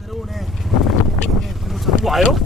내려오네. 와요?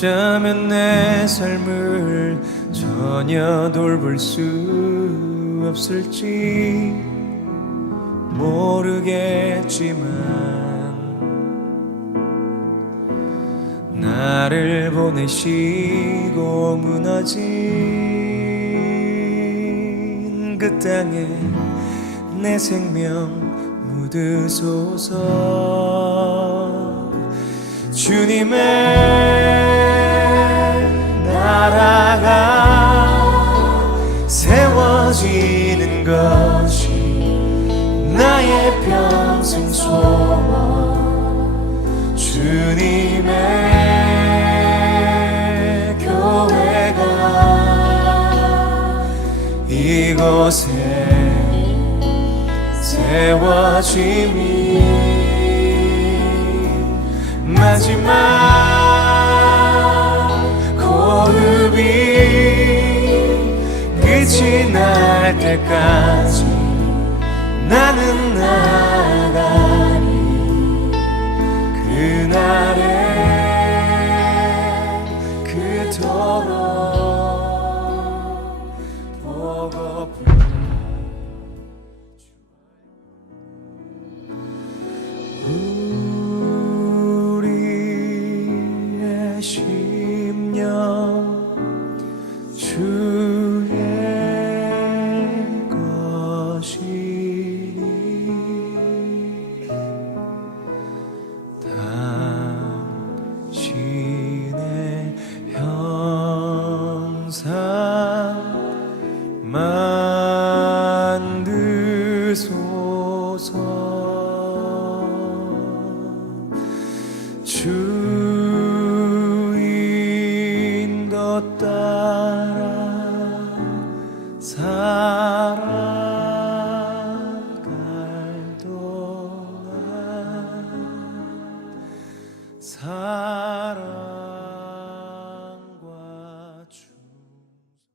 어쩌면 내 삶을 전혀 돌볼 수 없을지 모르겠지만 나를 보내시고 무너진 그 땅에 내 생명 묻으소서. 주님의 세워지는 것이 나의 평생 소원 주님의 교회가 이곳에 세워짐이 마지막 날 때까지 나는 나 살아갈 동안